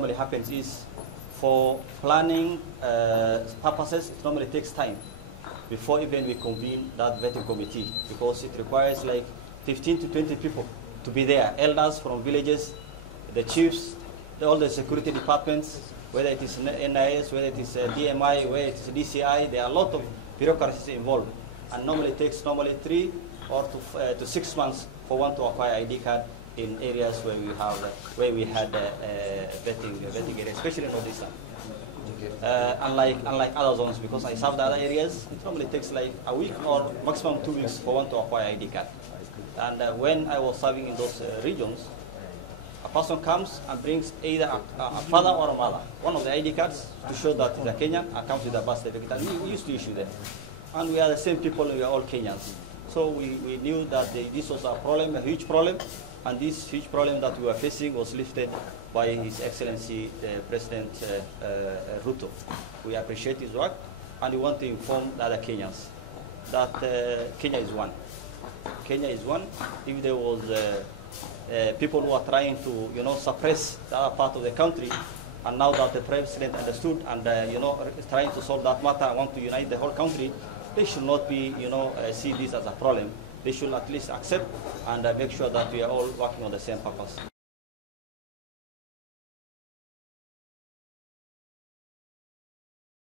normally happens is for planning purposes, it normally takes time before even we convene that vetting committee, because it requires like 15 to 20 people to be there, elders from villages, the chiefs, all the security departments, whether it is NIS, whether it is DMI, whether it is DCI, there are a lot of bureaucracies involved. And normally it takes 3 or to 6 months for one to acquire ID card in areas where we had vetting areas, especially in Odisha. Unlike other zones, because I served other areas, it normally takes like a week or maximum 2 weeks for one to acquire ID card. And when I was serving in those regions, a person comes and brings either a father or a mother, one of the ID cards to show that he's a Kenyan, and comes with a birth certificate. And we used to issue them. And we are the same people, we are all Kenyans. So we knew that this was a problem, a huge problem, and this huge problem that we were facing was lifted by His Excellency President Ruto. We appreciate his work, and we want to inform the other Kenyans that Kenya is one. Kenya is one. If there was people who are trying to, suppress the other part of the country, and now that the president understood and, is trying to solve that matter and want to unite the whole country, they should not be, see this as a problem. They should at least accept and make sure that we are all working on the same purpose.